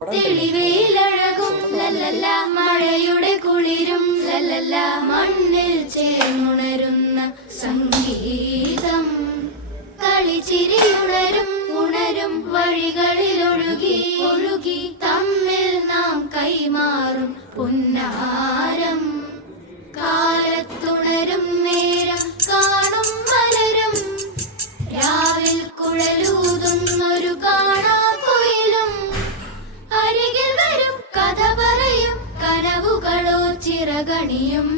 തെളിവേലഴകും ലല്ലല്ല, മഴയുടെ കുളിരും ലല്ലല്ല, മണ്ണിൽ ചേർന്നുണരുന്ന സംഗീതം. കളിച്ചിരിയുണരും ഉണരും വഴികളിൽ ഒഴുകി ഒഴുകി തമ്മിൽ നാം കൈമാറും പുന്നാരം. കാലത്തുണരും നേരം കാണും മലരും, രാവിൽ കുഴലൂതുന്നൊരു കാണാക്കുയിലും. അരികിൽ വരും കഥ പറയും കനവുകളോ ചിറകണിയും.